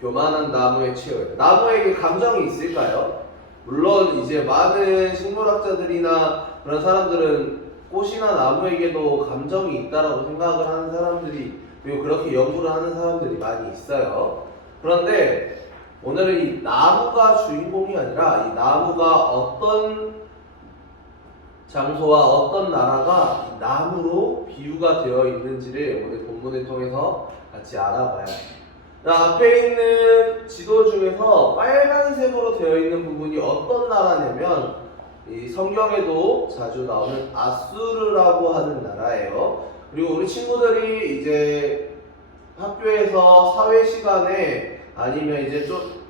교만한 나무에 취해요. 나무에게 감정이 있을까요? 물론 이제 많은 식물학자들이나 그런 사람들은 꽃이나 나무에게도 감정이 있다라고 생각을 하는 사람들이, 그리고 그렇게 연구를 하는 사람들이 많이 있어요. 그런데 오늘은 이 나무가 주인공이 아니라 이 나무가 어떤 장소와 어떤 나라가 이 나무로 비유가 되어 있는지를 오늘 본문을 통해서 같이 알아봐야 합니다. 앞에 있는 지도 중에서 빨간색으로 되어 있는 부분이 어떤 나라냐면 이 성경에도 자주 나오는 아수르라고 하는 나라예요. 그리고 우리 친구들이 이제 학교에서 사회 시간에 아니면 이제 좀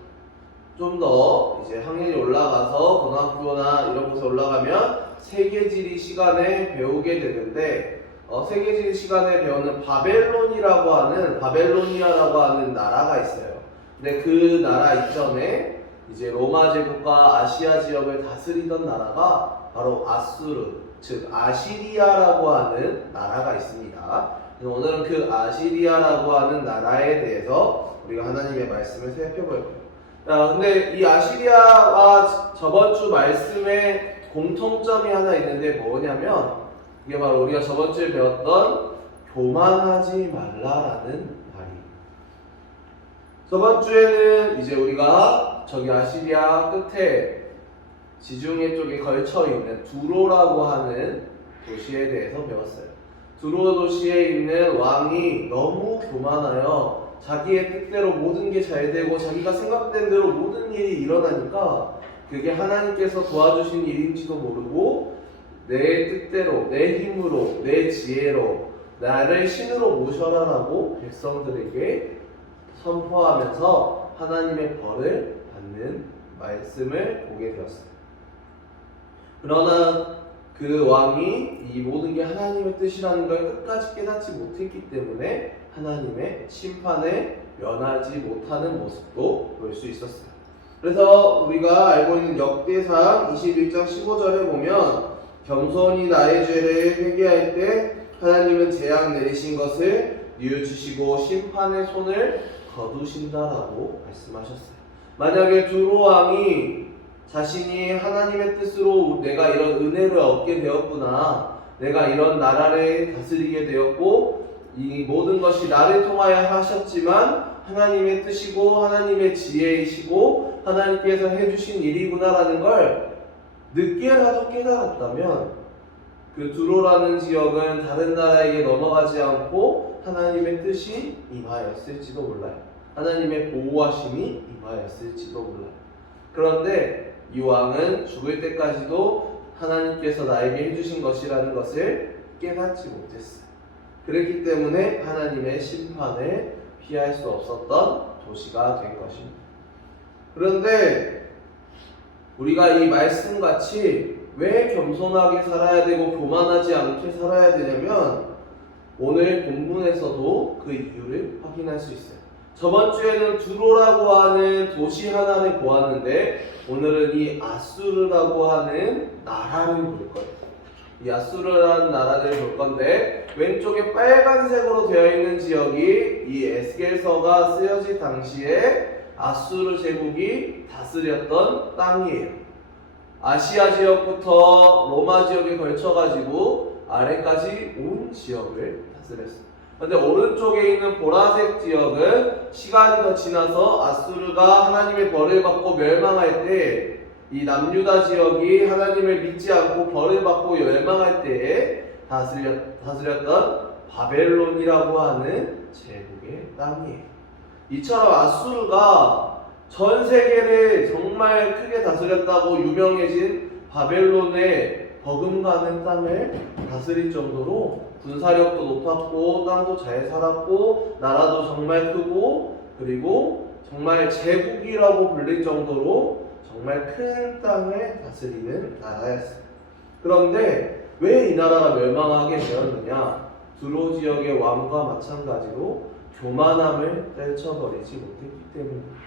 더 이제 학년이 올라가서 고등학교나 이런 곳에 올라가면 세계지리 시간에 배우게 되는데 세계지리 시간에 배우는 바벨론이라고 하는 바벨로니아라고 하는 나라가 있어요. 근데 그 나라 이전에 이제 로마 제국과 아시아 지역을 다스리던 나라가 바로 아수르, 즉 아시리아라고 하는 나라가 있습니다. 그래서 오늘은 그 아시리아라고 하는 나라에 대해서 우리가 하나님의 말씀을 살펴볼 거예요. 근데 이 아시리아와 저번 주 말씀에 공통점이 하나 있는데 뭐냐면 이게 바로 우리가 저번 주에 배웠던 교만하지 말라라는 말이에요. 저번 주에는 이제 우리가 저기 아시리아 끝에 지중해 쪽에 걸쳐 있는 두로라고 하는 도시에 대해서 배웠어요. 두로 도시에 있는 왕이 너무 교만하여 자기의 뜻대로 모든 게 잘 되고 자기가 생각된 대로 모든 일이 일어나니까 그게 하나님께서 도와주신 일인지도 모르고 내 뜻대로, 내 힘으로, 내 지혜로 나를 신으로 모셔라라고 백성들에게 선포하면서 하나님의 벌을 받는 말씀을 보게 되었어요. 그러나 그 왕이 이 모든 게 하나님의 뜻이라는 걸 끝까지 깨닫지 못했기 때문에 하나님의 심판에 면하지 못하는 모습도 볼 수 있었어요. 그래서 우리가 알고 있는 역대상 21장 15절에 보면 겸손히 나의 죄를 회개할 때 하나님은 재앙 내리신 것을 뉘우치시고 심판의 손을 거두신다라고 말씀하셨어요. 만약에 두로 왕이 자신이 하나님의 뜻으로 내가 이런 은혜를 얻게 되었구나, 내가 이런 나라를 다스리게 되었고 이 모든 것이 나를 통하여 하셨지만 하나님의 뜻이고 하나님의 지혜이시고 하나님께서 해주신 일이구나라는 걸 늦게라도 깨달았다면 그 두로라는 지역은 다른 나라에게 넘어가지 않고 하나님의 뜻이 임하였을지도 몰라요. 하나님의 보호하심이 임하였을지도 몰라요. 그런데 이 왕은 죽을 때까지도 하나님께서 나에게 해주신 것이라는 것을 깨닫지 못했어요. 그렇기 때문에 하나님의 심판을 피할 수 없었던 도시가 된 것입니다. 그런데 우리가 이 말씀같이 왜 겸손하게 살아야 되고 교만하지 않게 살아야 되냐면 오늘 본문에서도 그 이유를 확인할 수 있어요. 저번 주에는 두로라고 하는 도시 하나를 보았는데 오늘은 이 아수르라고 하는 나라를 볼 거예요. 이 아수르라는 나라를 볼 건데 왼쪽에 빨간색으로 되어 있는 지역이 이 에스겔서가 쓰여질 당시에 아수르 제국이 다스렸던 땅이에요. 아시아 지역부터 로마 지역에 걸쳐가지고 아래까지 온 지역을 다스렸어요. 근데 오른쪽에 있는 보라색 지역은 시간이 더 지나서 아수르가 하나님의 벌을 받고 멸망할 때 이 남유다 지역이 하나님을 믿지 않고 벌을 받고 멸망할 때에 다스렸던 바벨론이라고 하는 제국의 땅이에요. 이처럼 아수르가 전 세계를 정말 크게 다스렸다고 유명해진 바벨론의 버금가는 땅을 다스릴 정도로 군사력도 높았고 땅도 잘 살았고 나라도 정말 크고 그리고 정말 제국이라고 불릴 정도로 정말 큰 땅을 다스리는 나라였어요. 그런데 왜 이 나라가 멸망하게 되었느냐? 두로 지역의 왕과 마찬가지로 교만함을 떨쳐버리지 못했기 때문입니다.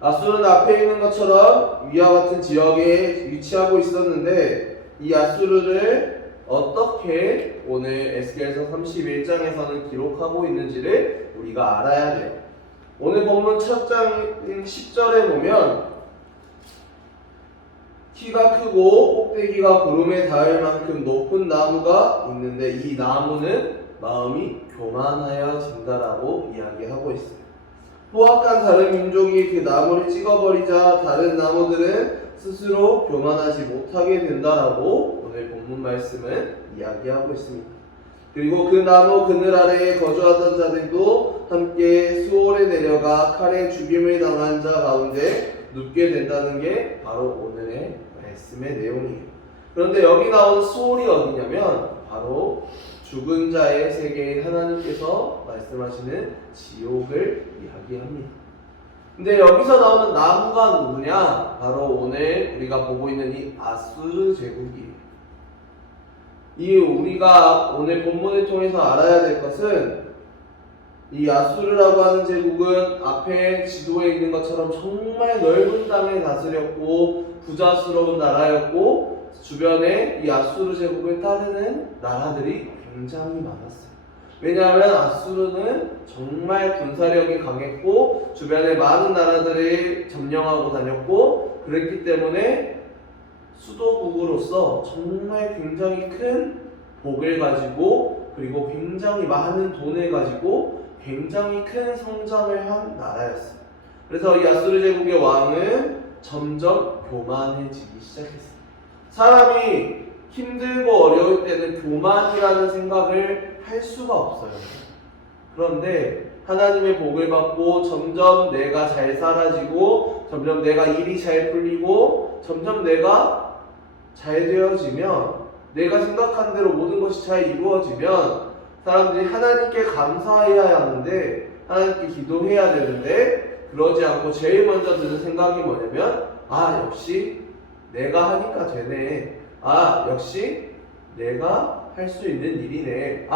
아수르는 앞에 있는 것처럼 위와 같은 지역에 위치하고 있었는데 이 아수르를 어떻게 오늘 에스겔서 31장에서는 기록하고 있는지를 우리가 알아야 돼요. 오늘 본문 첫 장 10절에 보면 키가 크고 꼭대기가 구름에 닿을 만큼 높은 나무가 있는데 이 나무는 마음이 교만하여진다라고 이야기하고 있어요. 포악한 다른 민족이 그 나무를 찍어버리자 다른 나무들은 스스로 교만하지 못하게 된다라고 오늘 본문 말씀은 이야기하고 있습니다. 그리고 그 나무 그늘 아래에 거주하던 자들도 함께 수월에 내려가 칼에 죽임을 당한 자 가운데 눕게 된다는 게 바로 오늘의 말씀의 내용이에요. 그런데 여기 나오는 수월이 어디냐면 바로 죽은 자의 세계인 하나님께서 말씀하시는 지옥을 이야기합니다. 근데 여기서 나오는 나무가 누구냐? 바로 오늘 우리가 보고 있는 이 아수르 제국이에요. 이 우리가 오늘 본문을 통해서 알아야 될 것은 이 아수르라고 하는 제국은 앞에 지도에 있는 것처럼 정말 넓은 땅을 다스렸고 부자스러운 나라였고 주변에 이 아수르 제국을 따르는 나라들이 굉장히 많았어요. 왜냐하면 아수르는 정말 군사력이 강했고 주변에 많은 나라들을 점령하고 다녔고 그랬기 때문에 수도국으로서 정말 굉장히 큰 복을 가지고 그리고 굉장히 많은 돈을 가지고 굉장히 큰 성장을 한 나라였어요. 그래서 이 아수르 제국의 왕은 점점 교만해지기 시작했어요. 사람이 힘들고 어려울 때는 교만이라는 생각을 할 수가 없어요. 그런데 하나님의 복을 받고 점점 내가 잘 살아지고 점점 내가 일이 잘 풀리고 점점 내가 잘 되어지면 내가 생각한 대로 모든 것이 잘 이루어지면 사람들이 하나님께 감사해야 하는데 하나님께 기도해야 되는데 그러지 않고 제일 먼저 드는 생각이 뭐냐면 역시 내가 하니까 되네. 역시 내가 할 수 있는 일이네.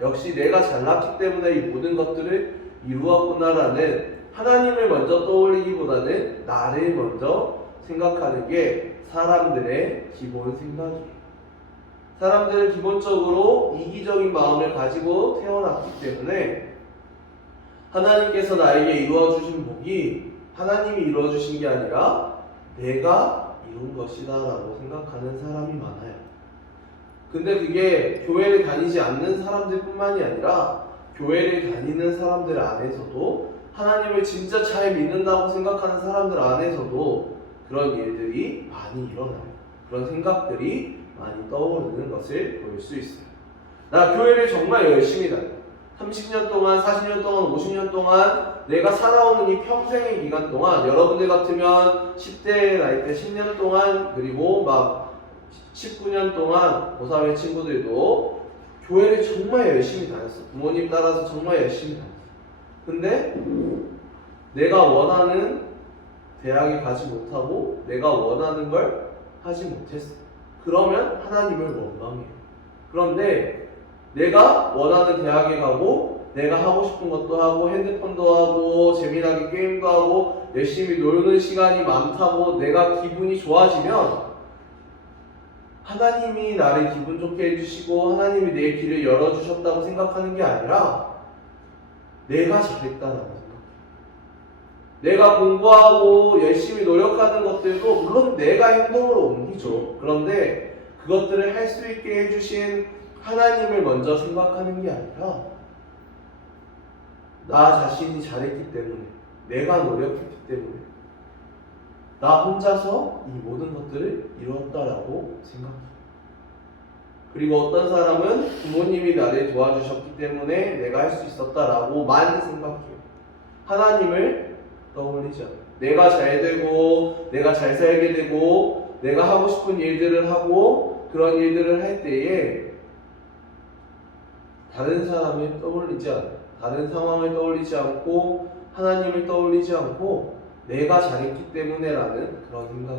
역시 내가 잘났기 때문에 이 모든 것들을 이루었구나라는 하나님을 먼저 떠올리기보다는 나를 먼저 생각하는 게 사람들의 기본 생각이에요. 사람들은 기본적으로 이기적인 마음을 가지고 태어났기 때문에 하나님께서 나에게 이루어주신 복이 하나님이 이루어주신 게 아니라 내가 이룬 것이다 라고 생각하는 사람이 많아요. 근데 그게 교회를 다니지 않는 사람들 뿐만이 아니라 교회를 다니는 사람들 안에서도 하나님을 진짜 잘 믿는다고 생각하는 사람들 안에서도 그런 일들이 많이 일어나요. 그런 생각들이 많이 떠오르는 것을 볼 수 있어요. 나 교회를 정말 열심히 다녀. 30년 동안, 40년 동안, 50년 동안 내가 살아오는 이 평생의 기간 동안 여러분들 같으면 10대 나이 때 10년 동안 그리고 막 19년 동안 고3의 친구들도 교회를 정말 열심히 다녔어. 부모님 따라서 정말 열심히 다녔어. 근데 내가 원하는 대학에 가지 못하고 내가 원하는 걸 하지 못했어. 그러면 하나님을 원망해요. 그런데 내가 원하는 대학에 가고 내가 하고 싶은 것도 하고 핸드폰도 하고 재미나게 게임도 하고 열심히 노는 시간이 많다고 내가 기분이 좋아지면 하나님이 나를 기분 좋게 해주시고 하나님이 내 길을 열어주셨다고 생각하는 게 아니라 내가 잘했다라고 생각해요. 내가 공부하고 열심히 노력하는 것들도 물론 내가 행동으로 옮기죠. 그런데 그것들을 할 수 있게 해주신 하나님을 먼저 생각하는 게 아니라 나 자신이 잘했기 때문에 내가 노력했기 때문에 나 혼자서 이 모든 것들을 이루었다라고 생각해요. 그리고 어떤 사람은 부모님이 나를 도와주셨기 때문에 내가 할 수 있었다라고만 생각해요. 하나님을 떠올리지 않아요. 내가 잘 되고 내가 잘 살게 되고 내가 하고 싶은 일들을 하고 그런 일들을 할 때에 다른 사람을 떠올리지 않아요. 다른 상황을 떠올리지 않고 하나님을 떠올리지 않고 내가 잘했기 때문에 라는 그런 생각.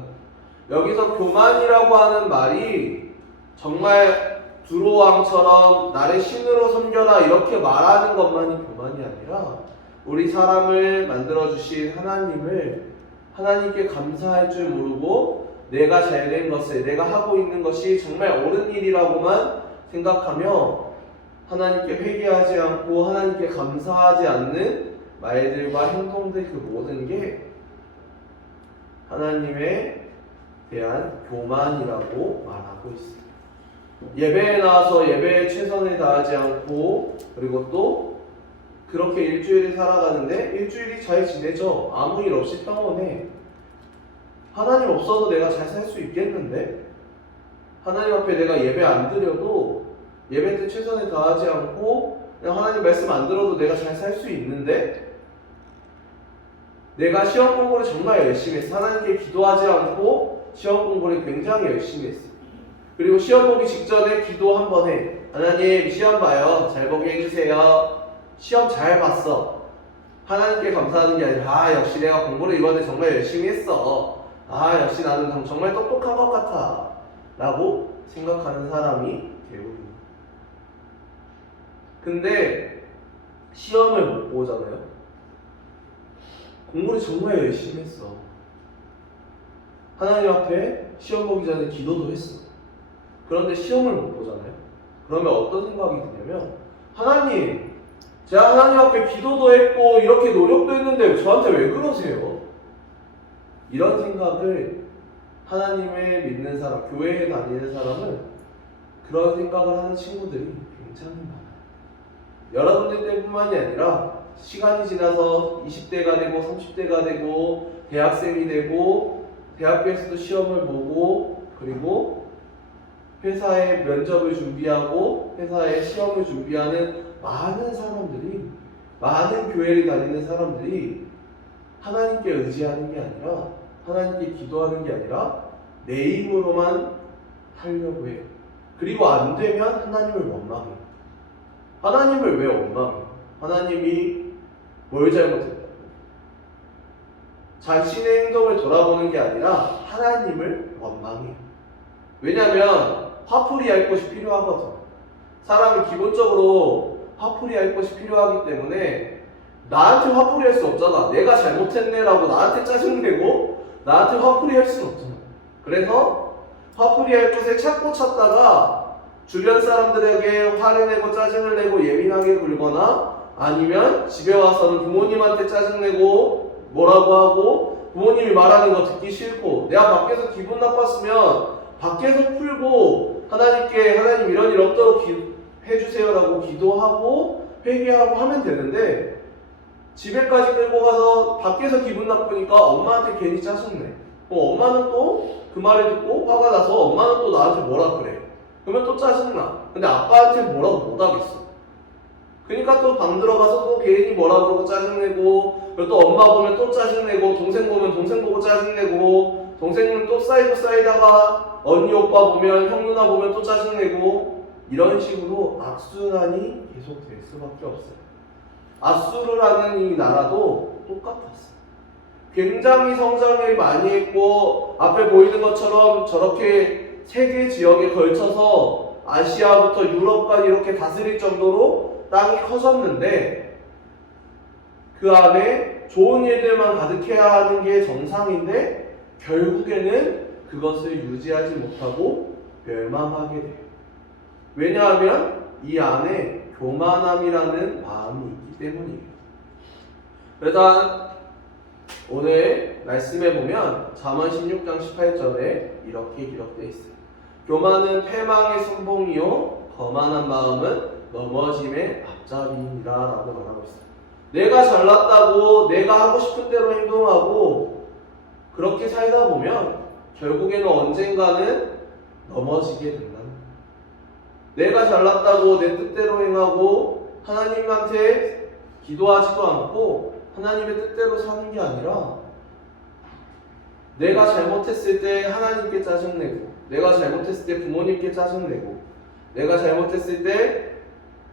여기서 교만이라고 하는 말이 정말 두로왕처럼 나를 신으로 섬겨라 이렇게 말하는 것만이 교만이 아니라 우리 사람을 만들어주신 하나님을 하나님께 감사할 줄 모르고 내가 잘된 것을 내가 하고 있는 것이 정말 옳은 일이라고만 생각하며 하나님께 회개하지 않고 하나님께 감사하지 않는 말들과 행동들 그 모든 게 하나님에 대한 교만이라고 말하고 있어요. 예배에 나와서 예배에 최선을 다하지 않고 그리고 또 그렇게 일주일을 살아가는데 일주일이 잘 지내죠. 아무 일 없이 평온해. 하나님 없어도 내가 잘 살 수 있겠는데? 하나님 앞에 내가 예배 안 드려도 예배 때 최선을 다하지 않고 그냥 하나님 말씀 안 들어도 내가 잘 살 수 있는데 내가 시험 공부를 정말 열심히 했어. 하나님께 기도하지 않고 시험 공부를 굉장히 열심히 했어. 그리고 시험 보기 직전에 기도 한 번 해. 하나님 시험 봐요. 잘 보게 해주세요. 시험 잘 봤어. 하나님께 감사하는 게 아니라 역시 내가 공부를 이번에 정말 열심히 했어. 역시 나는 정말 똑똑한 것 같아 라고 생각하는 사람이 대부분. 근데 시험을 못 보잖아요. 공부를 정말 열심히 했어. 하나님 앞에 시험 보기 전에 기도도 했어. 그런데 시험을 못 보잖아요. 그러면 어떤 생각이 드냐면 하나님, 제가 하나님 앞에 기도도 했고 이렇게 노력도 했는데 저한테 왜 그러세요? 이런 생각을 하나님을 믿는 사람, 교회에 다니는 사람은 그런 생각을 하는 친구들이 굉장히 많아요. 여러분들 때뿐만이 아니라 시간이 지나서 20대가 되고 30대가 되고 대학생이 되고 대학교에서도 시험을 보고 그리고 회사에 면접을 준비하고 회사에 시험을 준비하는 많은 사람들이, 많은 교회를 다니는 사람들이 하나님께 의지하는 게 아니라 하나님께 기도하는 게 아니라 내 힘으로만 하려고 해요. 그리고 안 되면 하나님을 원망해요. 하나님을 왜 원망해요? 하나님이 뭘 잘못했다고? 자신의 행동을 돌아보는 게 아니라 하나님을 원망해요. 왜냐하면 화풀이 할 것이 필요하거든. 사람이 기본적으로 화풀이 할 것이 필요하기 때문에 나한테 화풀이 할 수 없잖아. 내가 잘못했네라고 나한테 짜증내고 나한테 화풀이 할 수는 없잖아. 그래서 화풀이 할 것을 찾고 찾다가 주변 사람들에게 화를 내고 짜증을 내고 예민하게 굴거나 아니면 집에 와서는 부모님한테 짜증내고 뭐라고 하고 부모님이 말하는 거 듣기 싫고 내가 밖에서 기분 나빴으면 밖에서 풀고 하나님께 하나님 이런 일 없도록 해주세요라고 기도하고 회개하고 하면 되는데 집에까지 끌고 가서 밖에서 기분 나쁘니까 엄마한테 괜히 짜증내. 엄마는 또 그 말을 듣고 화가 나서 엄마는 또 나한테 뭐라 그래. 그러면 또 짜증나. 근데 아빠한테 뭐라고 못하겠어. 그러니까 또 방 들어가서 또 괜히 뭐라 그러고 짜증내고 그리고 또 엄마 보면 또 짜증내고 동생 보면 동생 보고 짜증내고 동생은 또 쌓이다가 언니 오빠 보면 형 누나 보면 또 짜증내고 이런 식으로 악순환이 계속될 수밖에 없어요. 아수르라는 이 나라도 똑같았어요. 굉장히 성장을 많이 했고 앞에 보이는 것처럼 저렇게 세계 지역에 걸쳐서 아시아부터 유럽까지 이렇게 다스릴 정도로 땅이 커졌는데 그 안에 좋은 일들만 가득해야 하는 게 정상인데 결국에는 그것을 유지하지 못하고 멸망하게 돼요. 왜냐하면 이 안에 교만함이라는 마음이 있기 때문이에요. 그래서 오늘 말씀에 보면 잠언 16장 18절에 이렇게 기록되어 있어요. 교만은 패망의 선봉이요 거만한 마음은 넘어짐의 앞잡이니라 라고 말하고 있어요. 내가 잘났다고 내가 하고 싶은 대로 행동하고 그렇게 살다 보면 결국에는 언젠가는 넘어지게 된다는 거예요. 내가 잘났다고 내 뜻대로 행하고 하나님한테 기도하지도 않고 하나님의 뜻대로 사는 게 아니라 내가 잘못했을 때 하나님께 짜증내고 내가 잘못했을 때 부모님께 짜증내고 내가 잘못했을 때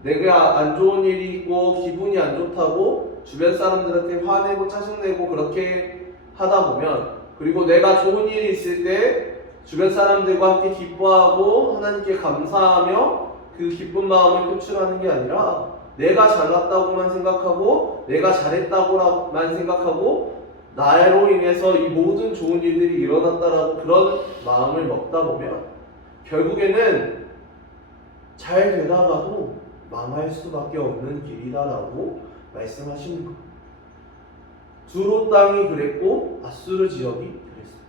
내가 안 좋은 일이 있고 기분이 안 좋다고 주변 사람들한테 화내고 짜증내고 그렇게 하다 보면 그리고 내가 좋은 일이 있을 때 주변 사람들과 함께 기뻐하고 하나님께 감사하며 그 기쁜 마음을 표출하는 게 아니라 내가 잘났다고만 생각하고 내가 잘했다고만 생각하고 나로 인해서 이 모든 좋은 일들이 일어났다라고 그런 마음을 먹다 보면 결국에는 잘 되다가도 망할 수밖에 없는 길이다라고 말씀하시는 거예요. 두로 땅이 그랬고 아수르 지역이 그랬어요.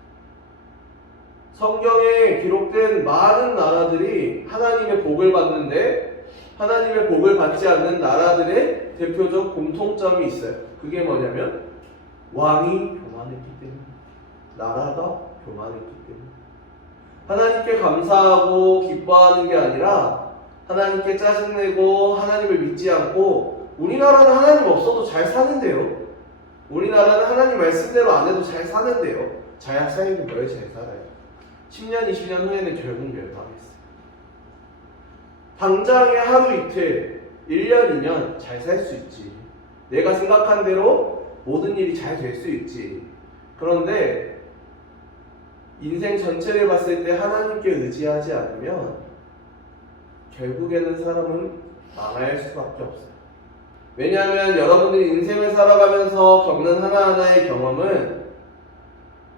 성경에 기록된 많은 나라들이 하나님의 복을 받는데 하나님의 복을 받지 않는 나라들의 대표적 공통점이 있어요. 그게 뭐냐면 왕이 교만했기 때문에, 나라가 교만했기 때문에. 하나님께 감사하고 기뻐하는 게 아니라 하나님께 짜증내고 하나님을 믿지 않고, 우리나라는 하나님 없어도 잘 사는데요. 우리나라는 하나님 말씀대로 안 해도 잘 사는데요. 자약사역이 뭘 잘 살아요? 10년, 20년 후에는 결국 멸망했어요. 당장에 하루 이틀, 1년, 2년 잘 살 수 있지. 내가 생각한 대로 모든 일이 잘 될 수 있지. 그런데 인생 전체를 봤을 때 하나님께 의지하지 않으면 결국에는 사람은 망할 수밖에 없어요. 왜냐하면 여러분들이 인생을 살아가면서 겪는 하나하나의 경험은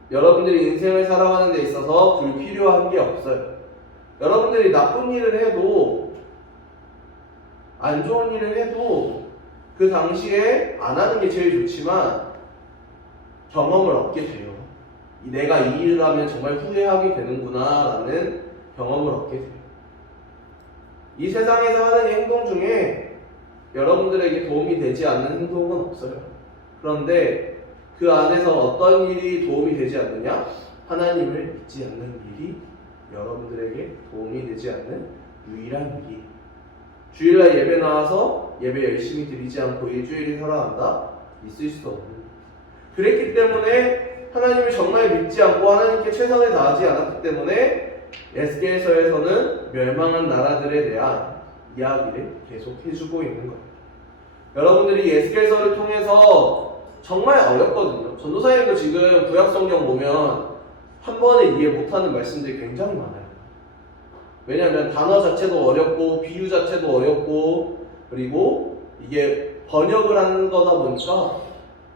여러분들이 인생을 살아가는 데 있어서 불필요한 게 없어요. 여러분들이 나쁜 일을 해도, 안 좋은 일을 해도 그 당시에 안 하는 게 제일 좋지만 경험을 얻게 돼요. 내가 이 일을 하면 정말 후회하게 되는구나 라는 경험을 얻게 돼요. 이 세상에서 하는 행동 중에 여러분들에게 도움이 되지 않는 행동은 없어요. 그런데 그 안에서 어떤 일이 도움이 되지 않느냐? 하나님을 믿지 않는 일이 여러분들에게 도움이 되지 않는 유일한 일이. 주일날 예배 나와서 예배 열심히 드리지 않고 일주일이 살아간다? 있을 수 없는. 그랬기 때문에 하나님을 정말 믿지 않고 하나님께 최선을 다하지 않았기 때문에 에스겔서에서는 멸망한 나라들에 대한 이야기를 계속 해주고 있는 거예요. 여러분들이 에스겔서를 통해서 정말 어렵거든요. 전도사님도 지금 구약성경 보면 한 번에 이해 못하는 말씀들이 굉장히 많아요. 왜냐하면 단어 자체도 어렵고 비유 자체도 어렵고, 그리고 이게 번역을 하는 거다 보니까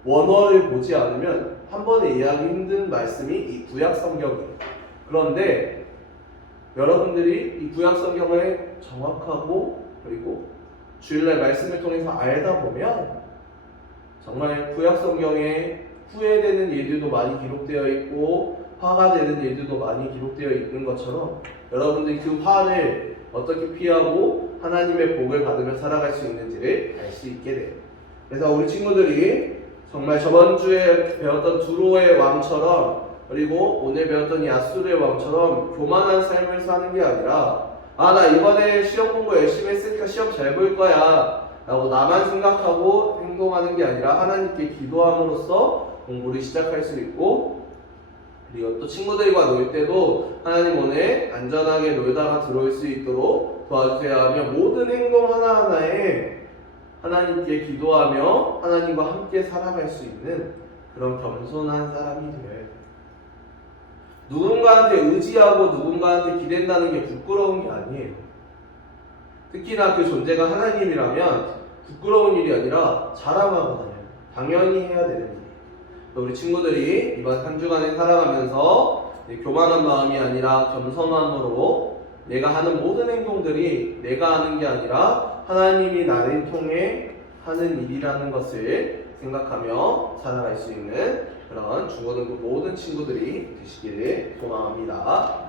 원어를 보지 않으면 한 번에 이해하기 힘든 말씀이 이 구약성경이에요. 그런데 여러분들이 이 구약성경을 정확하고 그리고 주일날 말씀을 통해서 알다 보면 정말 구약성경에 후회되는 일들도 많이 기록되어 있고 화가 되는 일들도 많이 기록되어 있는 것처럼 여러분들이 그 화를 어떻게 피하고 하나님의 복을 받으며 살아갈 수 있는지를 알 수 있게 돼요. 그래서 우리 친구들이 정말 저번 주에 배웠던 두로의 왕처럼, 그리고 오늘 배웠던 이 아수르의 왕처럼 교만한 삶을 사는 게 아니라, 나 이번에 시험 공부 열심히 했으니까 시험 잘 볼 거야 라고 나만 생각하고 행동하는 게 아니라 하나님께 기도함으로써 공부를 시작할 수 있고, 그리고 또 친구들과 놀 때도 하나님 오늘 안전하게 놀다가 들어올 수 있도록 도와주세요 하며 모든 행동 하나하나에 하나님께 기도하며 하나님과 함께 살아갈 수 있는 그런 겸손한 사람이 되어야 돼요. 누군가한테 의지하고 누군가한테 기댄다는 게 부끄러운 게 아니에요. 특히나 그 존재가 하나님이라면 부끄러운 일이 아니라 자랑하거든요. 당연히 해야 되는 일이에요. 우리 친구들이 이번 한 주간에 살아가면서 교만한 마음이 아니라 겸손함으로 내가 하는 모든 행동들이 내가 하는 게 아니라 하나님이 나를 통해 하는 일이라는 것을 생각하며 살아갈 수 있는 그런 중고등부 모든 친구들이 되시기를 소망합니다.